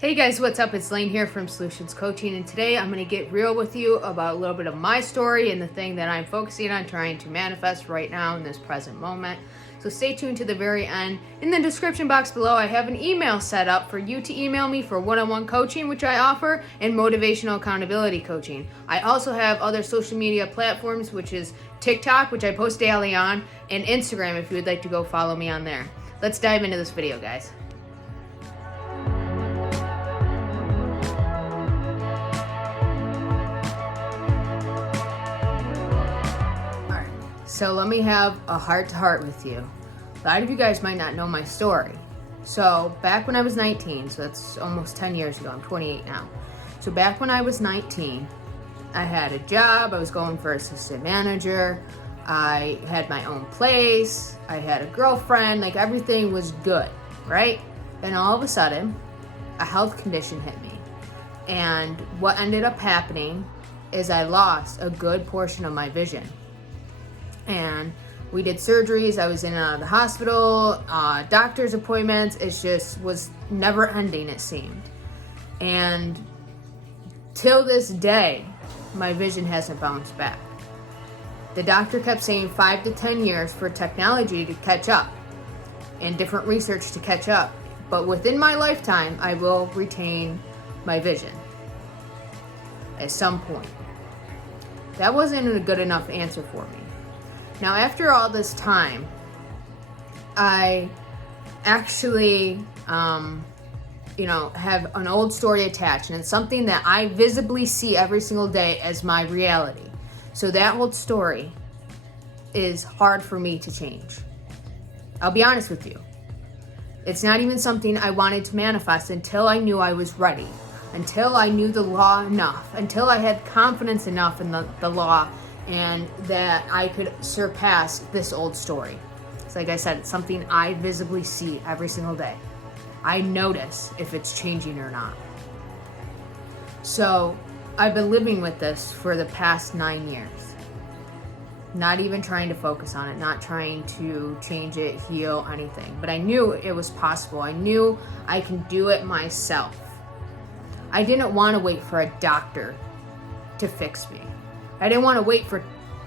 Hey guys, what's up? It's Laon here from Soulutions Coaching, and today I'm going to get real with you about a little bit of my story and the thing that I'm focusing on trying to manifest right now in this present moment. So stay tuned to the very end. In the description box below, I have an email set up for you to email me for one-on-one coaching, which I offer, and motivational accountability coaching. I also have other social media platforms, which is TikTok, which I post daily on, and Instagram if you would like to go follow me on there. Let's dive into this video, guys. So let me have a heart-to-heart with you. A lot of you guys might not know my story. So back when I was 19, so that's almost 10 years ago, I'm 28 now. So back when I was 19, I had a job, I was going for assistant manager, I had my own place, I had a girlfriend, like everything was good, right? Then all of a sudden, a health condition hit me. And what ended up happening is I lost a good portion of my vision. And we did surgeries, I was in and out of the hospital, doctor's appointments, it just was never ending, it seemed. And till this day, my vision hasn't bounced back. The doctor kept saying 5 to 10 years for technology to catch up and different research to catch up. But within my lifetime, I will retain my vision at some point. That wasn't a good enough answer for me. Now, after all this time, I actually, have an old story attached, and it's something that I visibly see every single day as my reality. So that old story is hard for me to change. I'll be honest with you. It's not even something I wanted to manifest until I knew I was ready, until I knew the law enough, until I had confidence enough in the law and that I could surpass this old story. So like I said, it's something I visibly see every single day. I notice if it's changing or not. So I've been living with this for the past 9 years. Not even trying to focus on it, not trying to change it, heal, anything. But I knew it was possible. I knew I can do it myself. I didn't want to wait for a doctor to fix me. I didn't want to wait for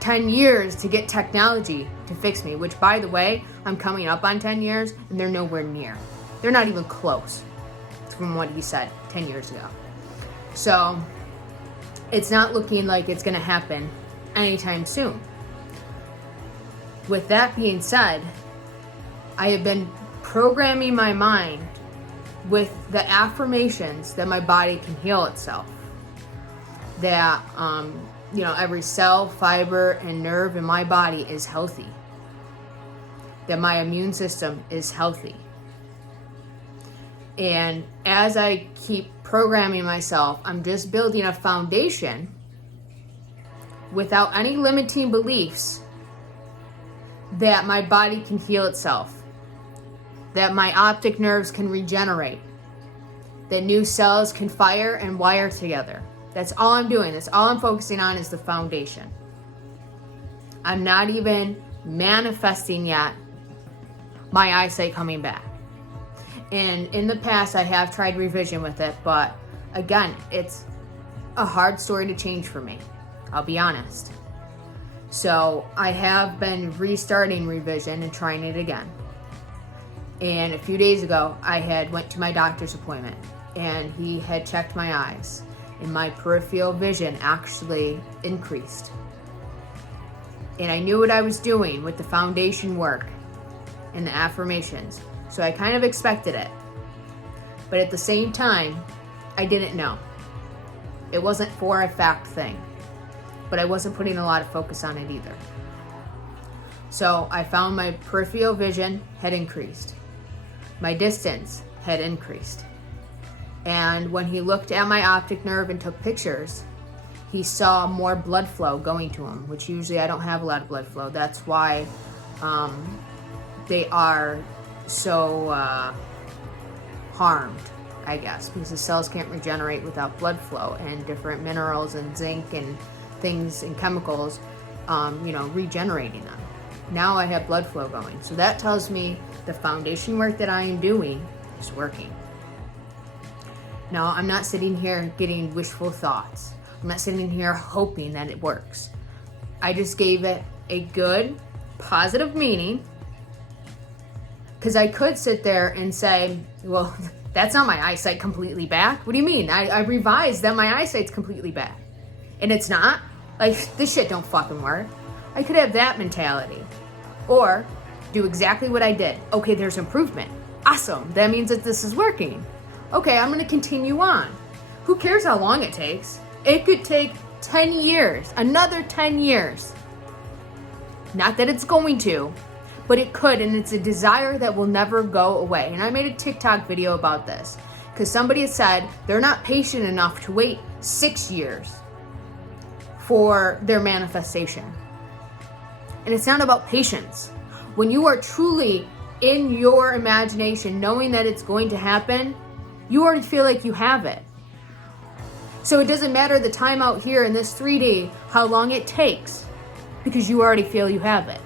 10 years to get technology to fix me, which, by the way, I'm coming up on 10 years, and they're nowhere near. They're not even close from what he said 10 years ago. So it's not looking like it's going to happen anytime soon. With that being said, I have been programming my mind with the affirmations that my body can heal itself. That, every cell, fiber, and nerve in my body is healthy. That my immune system is healthy. And as I keep programming myself, I'm just building a foundation without any limiting beliefs that my body can heal itself. That my optic nerves can regenerate. That new cells can fire and wire together. That's all I'm doing. That's all I'm focusing on is the foundation. I'm not even manifesting yet my eyesight coming back. And in the past, I have tried revision with it, but again, it's a hard story to change for me. I'll be honest. So I have been restarting revision and trying it again. And a few days ago, I went to my doctor's appointment, and he had checked my eyes. And my peripheral vision actually increased. And I knew what I was doing with the foundation work and the affirmations. So I kind of expected it. But at the same time, I didn't know. It wasn't for a fact thing. But I wasn't putting a lot of focus on it either. So I found my peripheral vision had increased. My distance had increased. And when he looked at my optic nerve and took pictures, he saw more blood flow going to him, which usually I don't have a lot of blood flow. That's why they are so harmed, I guess, because the cells can't regenerate without blood flow, and different minerals and zinc and things and chemicals, regenerating them. Now I have blood flow going. So that tells me the foundation work that I am doing is working. Now, I'm not sitting here getting wishful thoughts. I'm not sitting here hoping that it works. I just gave it a good, positive meaning, because I could sit there and say, well, that's not my eyesight completely back. What do you mean? I revised that my eyesight's completely back. And it's not? Like, this shit don't fucking work. I could have that mentality. Or do exactly what I did. Okay, there's improvement. Awesome. That means that this is working. Okay, I'm gonna continue on. Who cares how long it takes? It could take 10 years, another 10 years. Not that it's going to, but it could, and it's a desire that will never go away. And I made a TikTok video about this because somebody had said they're not patient enough to wait 6 years for their manifestation. And it's not about patience. When you are truly in your imagination, knowing that it's going to happen, you already feel like you have it. So it doesn't matter the time out here in this 3D, how long it takes, because you already feel you have it.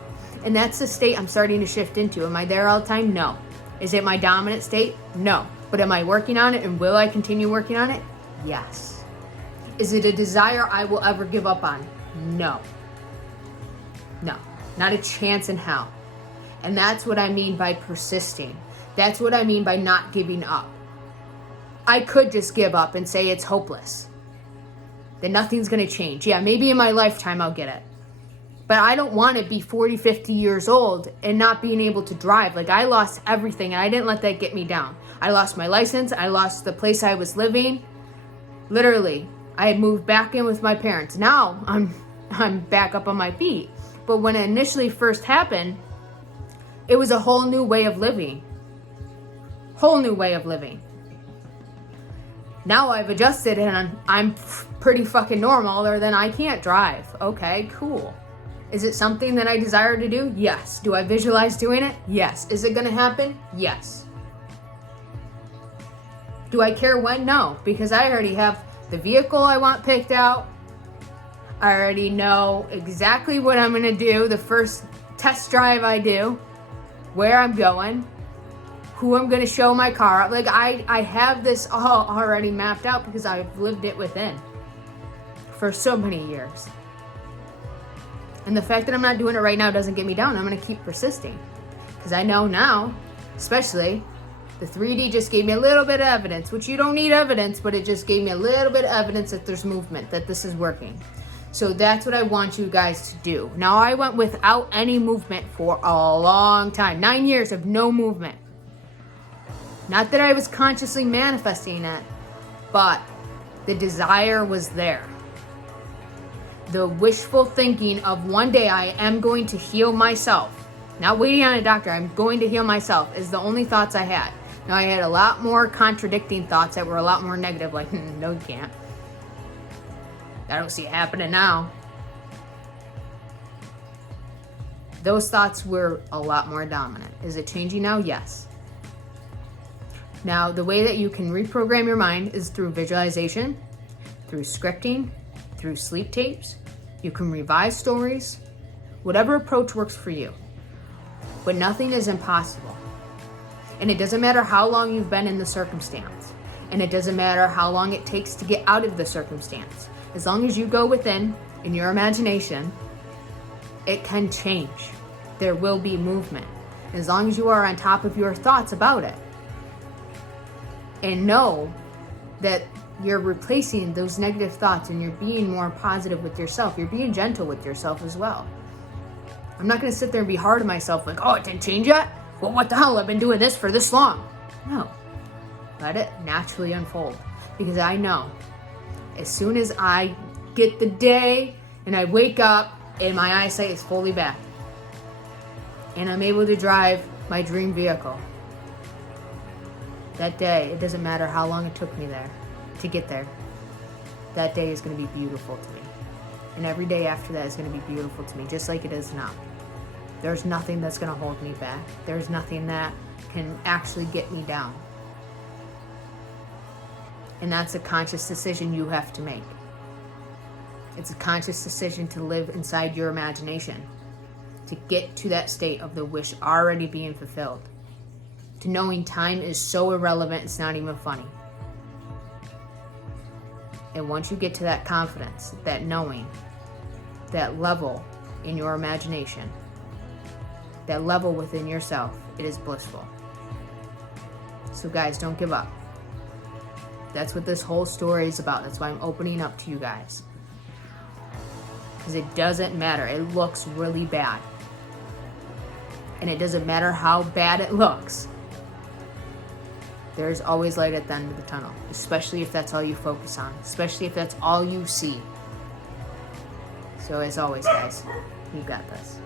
And that's the state I'm starting to shift into. Am I there all the time? No. Is it my dominant state? No. But am I working on it, and will I continue working on it? Yes. Is it a desire I will ever give up on? No. No. Not a chance in hell. And that's what I mean by persisting. That's what I mean by not giving up. I could just give up and say it's hopeless, that nothing's going to change. Yeah, maybe in my lifetime I'll get it. But I don't want to be 40, 50 years old and not being able to drive. Like, I lost everything, and I didn't let that get me down. I lost my license. I lost the place I was living. Literally, I had moved back in with my parents. Now I'm back up on my feet. But when it initially first happened, it was a whole new way of living. Whole new way of living. Now I've adjusted and I'm pretty fucking normal, other than I can't drive. Okay, cool. Is it something that I desire to do? Yes. Do I visualize doing it? Yes. Is it going to happen? Yes. Do I care when? No, because I already have the vehicle I want picked out. I already know exactly what I'm going to do the first test drive I do, where I'm going, who I'm going to show my car. Like, I have this all already mapped out because I've lived it within for so many years. And the fact that I'm not doing it right now doesn't get me down. I'm going to keep persisting because I know now, especially, the 3D just gave me a little bit of evidence, which you don't need evidence, but it just gave me a little bit of evidence that there's movement, that this is working. So that's what I want you guys to do. Now, I went without any movement for a long time. 9 years of no movement. Not that I was consciously manifesting it, but the desire was there. The wishful thinking of one day I am going to heal myself. Not waiting on a doctor, I'm going to heal myself is the only thoughts I had. Now, I had a lot more contradicting thoughts that were a lot more negative, like, no, you can't. I don't see it happening now. Those thoughts were a lot more dominant. Is it changing now? Yes. Now, the way that you can reprogram your mind is through visualization, through scripting, through sleep tapes. You can revise stories, whatever approach works for you. But nothing is impossible. And it doesn't matter how long you've been in the circumstance. And it doesn't matter how long it takes to get out of the circumstance. As long as you go within, in your imagination, it can change. There will be movement. As long as you are on top of your thoughts about it. And know that you're replacing those negative thoughts and you're being more positive with yourself. You're being gentle with yourself as well. I'm not going to sit there and be hard on myself like, oh, it didn't change yet? Well, what the hell? I've been doing this for this long. No. Let it naturally unfold. Because I know as soon as I get the day and I wake up and my eyesight is fully back and I'm able to drive my dream vehicle, that day, it doesn't matter how long it took me there to get there, that day is going to be beautiful to me. And every day after that is going to be beautiful to me, just like it is now. There's nothing that's going to hold me back. There's nothing that can actually get me down. And that's a conscious decision you have to make. It's a conscious decision to live inside your imagination, to get to that state of the wish already being fulfilled, to knowing time is so irrelevant it's not even funny. And once you get to that confidence, that knowing, that level in your imagination, that level within yourself, it is blissful. So guys, don't give up. That's what this whole story is about. That's why I'm opening up to you guys. Because it doesn't matter. It looks really bad. And it doesn't matter how bad it looks. There's always light at the end of the tunnel. Especially if that's all you focus on. Especially if that's all you see. So as always, guys, you got this.